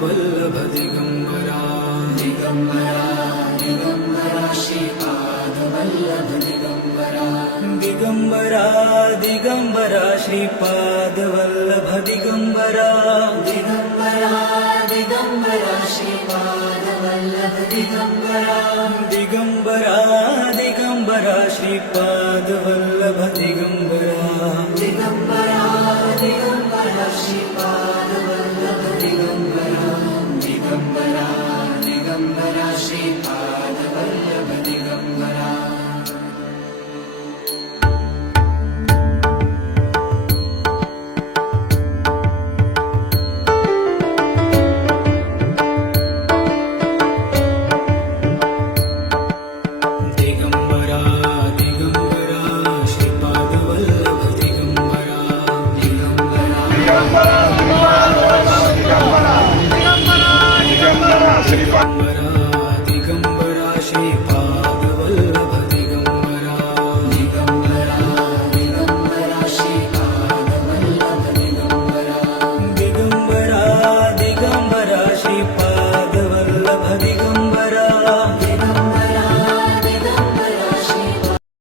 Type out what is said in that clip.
Vallabh Digambara Digambara Digambara Shripad Vallabh Digambara Digambara Digambara Shripad Vallabh Digambara Digambara Digambara Shripad Vallabh Digambara Digambara Digambara Shripad Vallabh